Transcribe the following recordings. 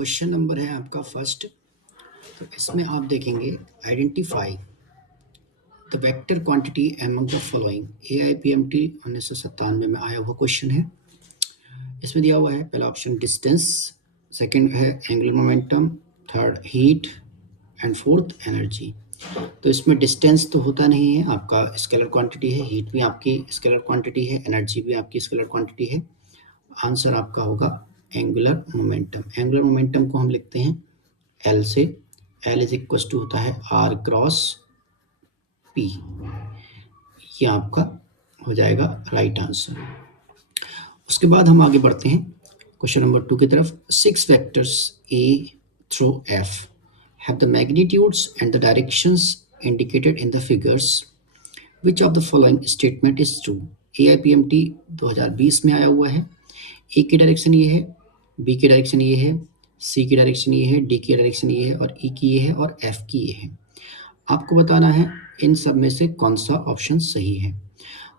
Question number है आपका first. तो इसमें आप देखेंगे identify the vector quantity among the following. AIPMT 1997 में आया हुआ क्वेश्चन है। इसमें दिया हुआ है पहला ऑप्शन डिस्टेंस, सेकंड है angular momentum, third heat and fourth energy. तो इसमें डिस्टेंस तो होता नहीं है, आपका स्केलर क्वांटिटी है, हीट भी आपकी स्केलर क्वांटिटी है, एनर्जी भी आपकी स्केलर क्वांटिटी है। आंसर आपका होगा एंगुलर मोमेंटम। एंगुलर मोमेंटम को हम लिखते हैं एल से। एल इज इक्वल टू होता है आर क्रॉस पी। ये आपका हो जाएगा राइट आंसर। उसके बाद हम आगे बढ़ते हैं क्वेश्चन नंबर 2 की तरफ। 6 vectors A through F have the magnitudes and the directions indicated in the figures. Which of the following statement is true. AIPMT 2020 में आया हुआ है। ए की डायरेक्शन ये है, बी की डायरेक्शन ये है, सी की डायरेक्शन ये है, डी की डायरेक्शन ये है, और ई की ये है, और एफ की ये है। आपको बताना है इन सब में से कौन सा ऑप्शन सही है।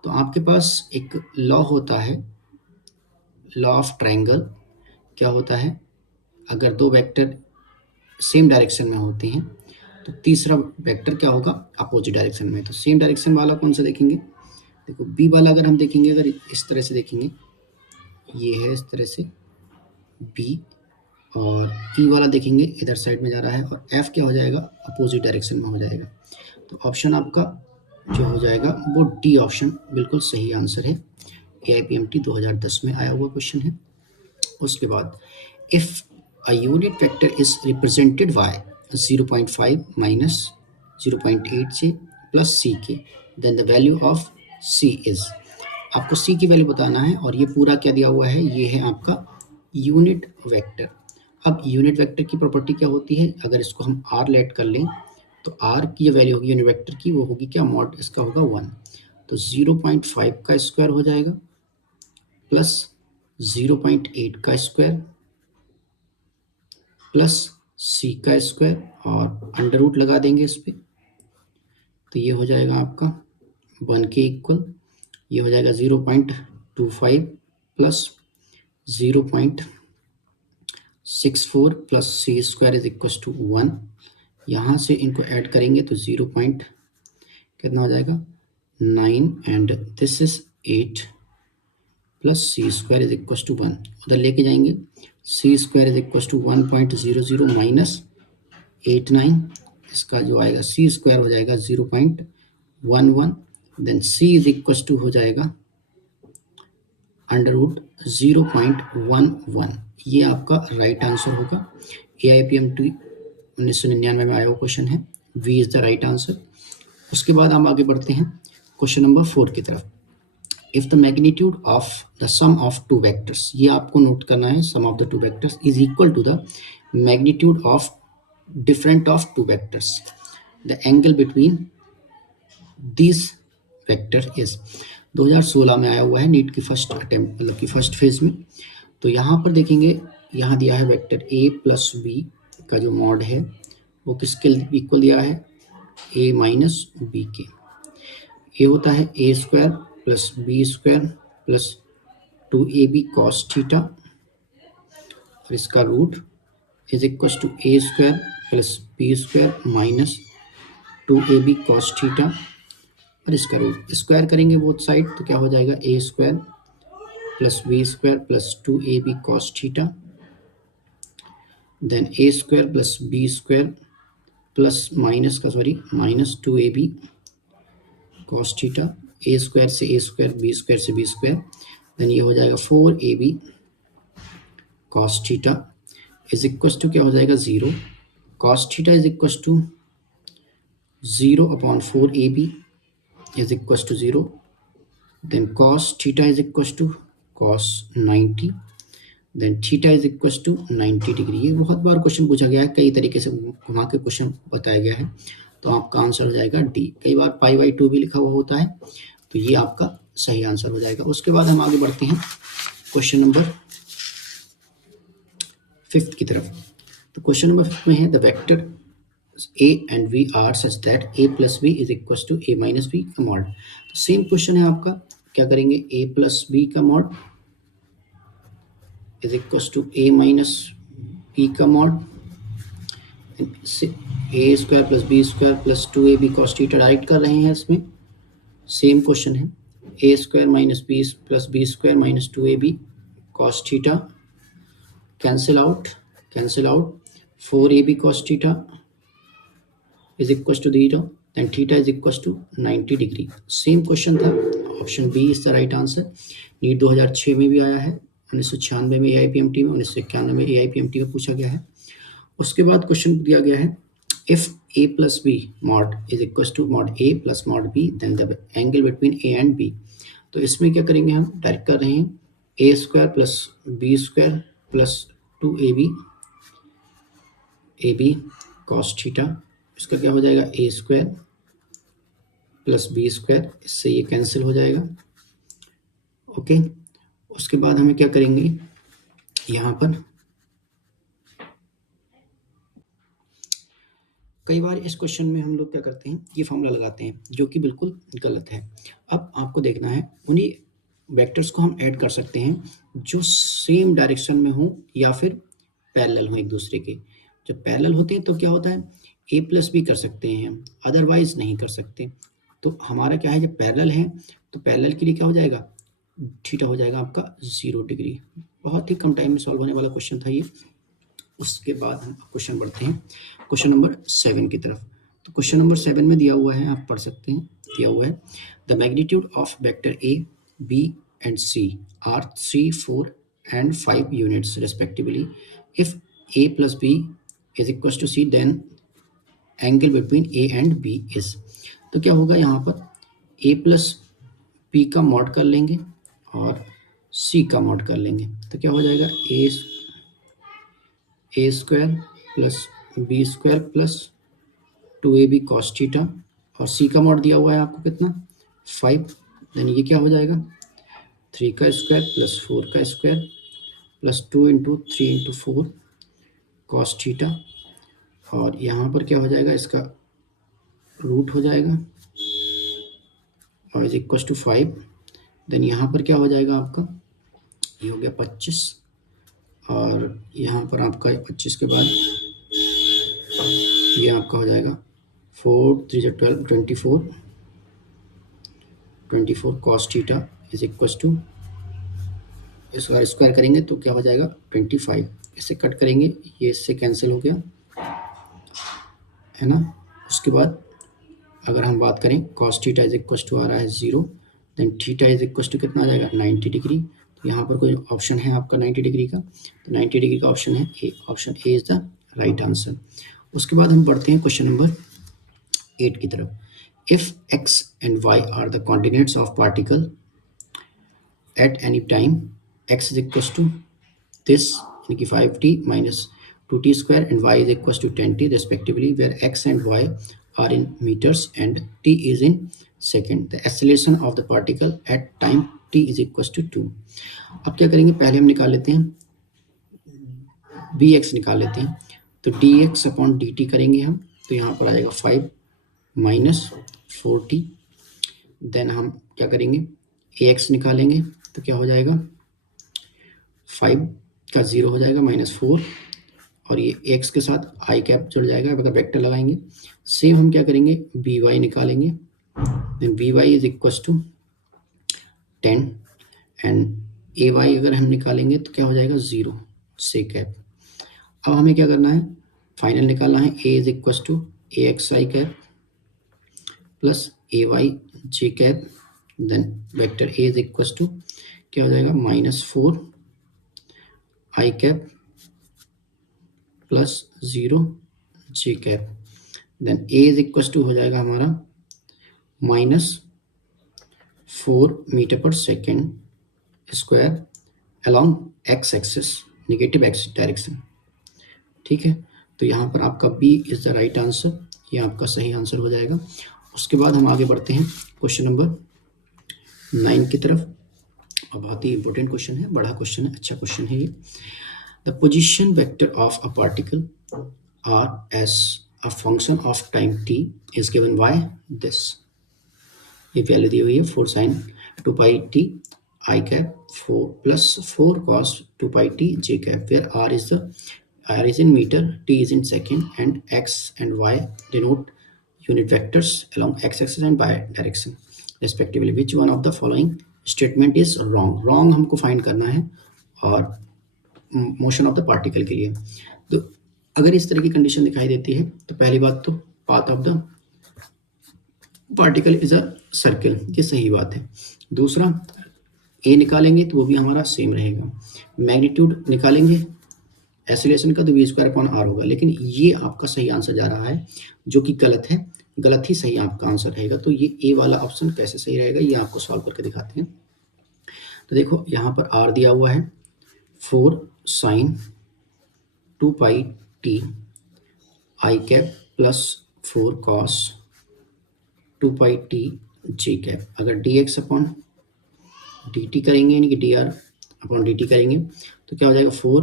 तो आपके पास एक लॉ होता है, लॉ ऑफ ट्रायंगल। क्या होता है, अगर दो वेक्टर सेम डायरेक्शन में होते हैं तो तीसरा वेक्टर क्या होगा, अपोजिट डायरेक्शन में। तो सेम डायरेक्शन वाला कौन सा देखेंगे, देखो बी वाला अगर हम देखेंगे, अगर इस तरह से देखेंगे, ये है इस तरह से बी, और ई वाला देखेंगे इधर साइड में जा रहा है, और एफ क्या हो जाएगा, अपोजिट डायरेक्शन में हो जाएगा। तो ऑप्शन आपका जो हो जाएगा वो डी ऑप्शन बिल्कुल सही आंसर है। AIPMT 2010 में आया हुआ क्वेश्चन है। उसके बाद if a unit vector is represented by 0.5 minus 0.8 से plus C K, then the value of C is. आपको सी की वैल्यू बताना है, और ये पूरा क्या दिया हुआ है, ये है आपका यूनिट वेक्टर। अब यूनिट वेक्टर की प्रॉपर्टी क्या होती है, अगर इसको हम आर लेट कर लें तो आर की जो वैल्यू होगी यूनिट वेक्टर की वो होगी क्या, मॉड इसका होगा 1। तो 0.5 का स्क्वायर हो जाएगा प्लस 0.8 का स्क्वायर प्लस सी का स्क्वायर, और अंडर रूट लगा देंगे इस पर। तो ये हो जाएगा आपका 1 के इक्वल, ये हो जाएगा 0.25 plus 0.64 plus C square is equal to 1। यहाँ से इनको ऐड करेंगे तो 0 पॉइंट कितना हो जाएगा 9, and this is 8 plus C square is equal to 1। उधर लेके जाएंगे, C square is equal to 1.00 minus 89, इसका जो आएगा सी स्क्वायर हो जाएगा 0.11, then C is equal to हो जाएगा अंडर रूट 0.11। ये आपका राइट आंसर होगा। AIPMT 1999 में आया हुआ क्वेश्चन है, B is the right answer. उसके बाद हम आगे बढ़ते हैं क्वेश्चन नंबर 4 की तरफ। If the magnitude of the sum of two vectors, ये आपको नोट करना है, sum of the two vectors is equal to the magnitude of different of two vectors, the angle between this vector is. 2016 में आया हुआ है, NEET की first attempt मतलब की फर्स्ट फेज में। तो यहाँ पर देखेंगे, यहाँ दिया है वेक्टर a प्लस बी का जो मॉड है वो किसके इक्वल दिया है, a माइनस बी के। ये होता है a square plus B square plus 2ab cos theta, और इसका root is equal to a square plus B square minus 2ab cos theta, और इसका रूट स्क्वायर करेंगे बोथ साइड तो क्या हो जाएगा, a square plus B square plus 2ab cos theta, then a square plus B square plus minus 2ab cos theta, a square से a square, b square से b square, then ये हो जाएगा 4ab cos theta is equal to क्या हो जाएगा 0। Cos theta is equal to 0 upon 4ab is equal to 0, then cos theta is equal to cos 90, then theta is equal to 90 degree. ये बहुत बार question पूछा गया है, कई तरीके से घुमा के क्वेश्चन बताया गया है, तो आपका आंसर हो जाएगा डी। कई बार π/2 भी लिखा हुआ होता है, तो ये आपका सही आंसर हो जाएगा। उसके बाद हम आगे बढ़ते हैं क्वेश्चन नंबर 5 की तरफ। तो क्वेश्चन नंबर 5 में है the vector a and v are such that a plus b is equal to a minus b का मॉड। तो सेम क्वेश्चन है आपका, क्या करेंगे, a प्लस b का mod is equal to a minus b P का mod A square plus B square plus 2ab cos theta direct कर रहे हैं। इसमें सेम क्वेश्चन है, A square minus B plus B square minus 2ab cos theta cancel out 4ab cos theta is equals to 0, then theta is equals to 90 degree. Same question था, option B is the right answer. NEET 2006 में भी आया है, 1996 में AIPMT में, 1991 में AIPMT में पूछा गया है। उसके बाद क्वेश्चन दिया गया है, if a plus B mod is equals to mod a plus mod b then the angle between a and b। तो इसमें क्या करेंगे, हम डायरेक्ट कर रहे हैं a square plus B square plus 2ab cos theta, इसका क्या हो जाएगा a square plus B square, इससे ये कैंसिल हो जाएगा। ओके, उसके बाद हमें क्या करेंगे, यहाँ पर कई बार इस क्वेश्चन में हम लोग क्या करते हैं, ये फॉर्मूला लगाते हैं जो कि बिल्कुल गलत है। अब आपको देखना है, उन्हीं वेक्टर्स को हम ऐड कर सकते हैं जो सेम डायरेक्शन में हो या फिर पैरेलल हो एक दूसरे के। जब पैरेलल होते हैं तो क्या होता है, a प्लस बी कर सकते हैं हम, अदरवाइज नहीं कर सकते। तो हमारा क्या है, जब पैरेलल है तो पैरेलल के लिए क्या हो जाएगा, थीटा हो जाएगा आपका 0 डिग्री। बहुत ही कम टाइम में सॉल्व होने वाला क्वेश्चन था ये। उसके बाद हम क्वेश्चन बढ़ते हैं क्वेश्चन नंबर 7 की तरफ। तो क्वेश्चन नंबर 7 में दिया हुआ है, आप पढ़ सकते हैं, दिया हुआ है the magnitude of vector a b and c are 3 4 and 5 units respectively. If a plus b is equal to c then angle between a and b is. तो क्या होगा, यहाँ पर a प्लस b का मॉड कर लेंगे और c का मॉड कर लेंगे। तो क्या हो जाएगा, a square plus B square plus 2ab cos theta, और c का मॉड दिया हुआ है आपको कितना 5। देन ये क्या हो जाएगा 3 का स्क्वायर प्लस 4 का square plus 2 into 3 into 4 cos theta, और यहाँ पर क्या हो जाएगा, इसका रूट हो जाएगा और इज इक्वल टू 5। देन यहाँ पर क्या हो जाएगा आपका, ये हो गया 25, और यहाँ पर आपका 25 के बाद ये आपका हो जाएगा 4 3 12 24 cos theta is equal to, इसका स्क्वायर करेंगे तो क्या हो जाएगा 25। इसे कट करेंगे, ये इससे कैंसिल हो गया है ना। उसके बाद अगर हम बात करें cos theta is equal to आ रहा है 0, then theta is equal to कितना आ जाएगा 90 डिग्री। तो यहाँ पर कोई ऑप्शन है आपका 90 डिग्री का, तो 90 डिग्री का ऑप्शन है A, option A is the right answer. उसके बाद हम बढ़ते हैं क्वेश्चन नंबर 8 की तरफ। If x and y are the coordinates of particle at any time x is equal to this, यानी कि 5t minus 2t square and y is equal to 10t respectively, where x and y are in meters and t is in second. The acceleration of the particle at time t is equals to 2. अब क्या करेंगे, पहले हम निकाल लेते हैं bx निकाल लेते हैं, तो dx अपॉन dt करेंगे हम, तो यहाँ पर आ जाएगा 5 माइनस 4t। देन हम क्या करेंगे, ax निकालेंगे तो क्या हो जाएगा 5 का 0 हो जाएगा माइनस 4, और ये x के साथ i कैप जुड़ जाएगा अगर वेक्टर लगाएंगे। सेम हम क्या करेंगे, by निकालेंगे, then by is equal to 10 and ay अगर हम निकालेंगे तो क्या हो जाएगा 0 से कैप। अब हमें क्या करना है, फाइनल निकालना है, a is equal to axi cap plus ay j cap, then vector a is equal to क्या हो जाएगा minus 4 i cap plus 0 j cap, then a is equal to हो जाएगा हमारा माइनस 4 मीटर पर second square along x axis, negative x direction. ठीक है, तो यहाँ पर आपका b is the right answer, ये आपका सही आंसर हो जाएगा। उसके बाद हम आगे बढ़ते हैं क्वेश्चन नंबर 9 की तरफ, और बहुत ही इंपॉर्टेंट क्वेश्चन है, बड़ा क्वेश्चन है, अच्छा क्वेश्चन है ये। The position vector of a particle r as a function of time t is given by this. ये वैल्यू दी हुई है 4 sin 2 pi t I cap 4 plus 4 cos 2 pi t j cap, where r is the R is in meter, T is in second, and X and Y denote unit vectors along x-axis and y direction respectively. Which one of the following statement is wrong? Wrong हमको find करना है और motion of the particle के लिए। तो अगर इस तरह की कंडीशन दिखाई देती है तो पहली बात तो path of the particle is a circle, ये सही बात है। दूसरा ए निकालेंगे तो वो भी हमारा सेम रहेगा। मैग्नीट्यूड निकालेंगे एसिलेशन का तो वी स्क्वायर अपॉन आर होगा, लेकिन ये आपका सही आंसर जा रहा है जो कि गलत है। गलत ही सही आपका आंसर रहेगा। तो ये ए वाला ऑप्शन कैसे सही रहेगा ये आपको सॉल्व करके दिखाते हैं। तो देखो यहाँ पर आर दिया हुआ है 4 sine 2 pi T I cap plus 4 cos 2 pi T J cap. अगर D X upon D T करेंगे यानी कि D R upon D T करेंगे तो क्या हो जाएगा, 4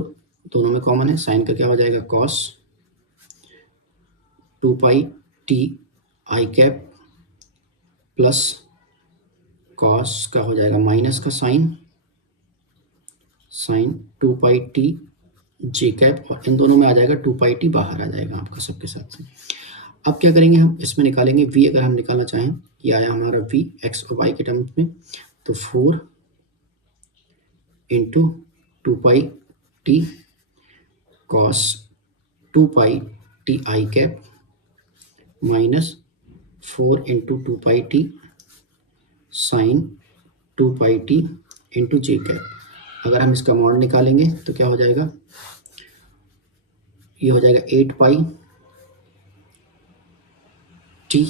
दोनों में कॉमन है, साइन का क्या हो जाएगा cos 2 pi T I cap plus cos का हो जाएगा माइनस का sign 2 pi T J cap, और इन दोनों में आ जाएगा 2 पाई टी बाहर आ जाएगा आपका सबके साथ से। अब क्या करेंगे हम इसमें निकालेंगे v, अगर हम निकालना चाहें ये आया हमारा v x और y के टर्म्स में, तो 4 into 2 pi T cos 2 pi T I cap minus 4 into 2 pi T sine 2 pi T into J cap. अगर हम इसका मॉड निकालेंगे तो क्या हो जाएगा, ये हो जाएगा 8 पाई टी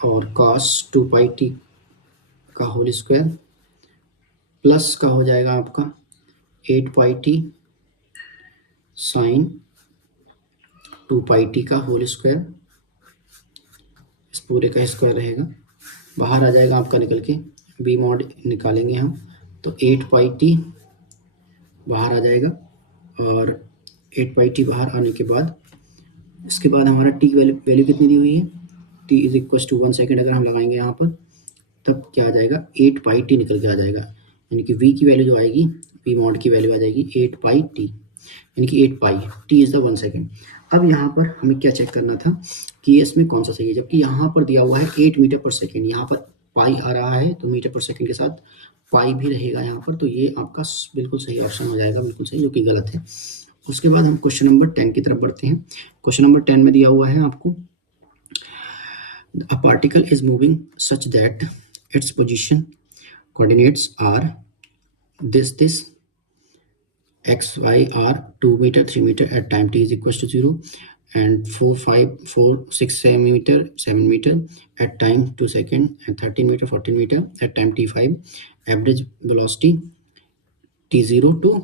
और कॉस 2 पाई टी का होल स्क्वायर प्लस का हो जाएगा आपका 8 पाई टी साइन 2 पाई टी का होल स्क्वायर, इस पूरे का स्क्वायर रहेगा, बाहर आ जाएगा आपका निकल के, बी मॉड निकालेंगे हम तो 8 पाई टी बाहर आ जाएगा, और 8 पाई टी बाहर आने के बाद इसके बाद हमारा टी की वैल्यू कितनी दी हुई है, T is equal to 1 second अगर हम लगाएंगे यहाँ पर तब क्या आ जाएगा 8 पाई टी निकल के आ जाएगा, यानी कि v की वैल्यू जो आएगी v मॉड की वैल्यू आ जाएगी 8 पाई टी, यानी कि 8 pi T is the 1 second. अब यहाँ पर हमें क्या चेक करना था कि ये इसमें कौन सा सही है, जबकि यहाँ पर दिया हुआ है 8 मीटर पर सेकेंड, यहाँ पर पाई आ रहा है तो मीटर पर सेकेंड के साथ पाई भी रहेगा यहाँ पर, तो ये आपका बिल्कुल सही ऑप्शन हो जाएगा, बिल्कुल सही, जो कि गलत है। उसके बाद हम क्वेश्चन नंबर 10 की तरफ बढ़ते हैं। क्वेश्चन नंबर 10 में दिया हुआ है आपको, a particle is moving such that its position coordinates are this x y are 2 meter 3 meter at time t is equals to 0 and 4 5 4 6 7 meter at time 2 second and 13 meter 14 meter at time t5, average velocity t0 to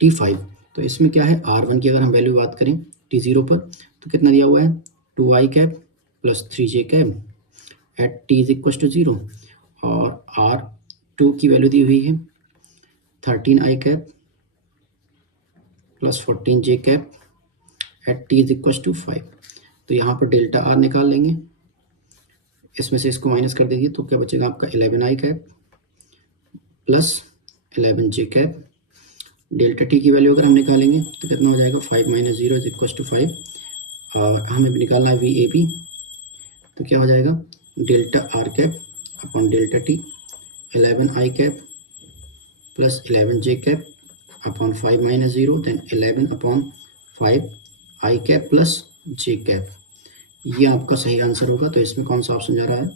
t5। तो इसमें क्या है, r1 की अगर हम value बात करें t0 पर तो कितना दिया हुआ है 2i cap plus 3j cap at t is equal to 0, और r2 की वैल्यू दी हुई है 13i cap plus 14j cap at t is equal to 5। तो यहाँ पर डेल्टा r निकाल लेंगे, इसमें से इसको माइनस कर देंगे तो क्या बचेगा आपका 11i cap plus 11j cap. Delta t की वैल्यू अगर हम निकालेंगे तो कितना हो जाएगा 5 माइनस 0 इज इक्वल टू 5, और हमें निकालना है VAB, तो क्या हो जाएगा delta r cap upon delta t 11i cap plus 11j cap upon 5 minus 0 then 11 upon 5 i cap plus j cap. ये आपका सही आंसर होगा। तो इसमें कौन सा ऑप्शन जा रहा है,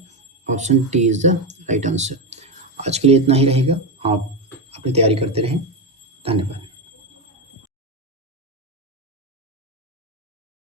option T is the right answer. आज के लिए इतना ही रहेगा, आप अपनी तैयारी करते रहें। धन्यवाद।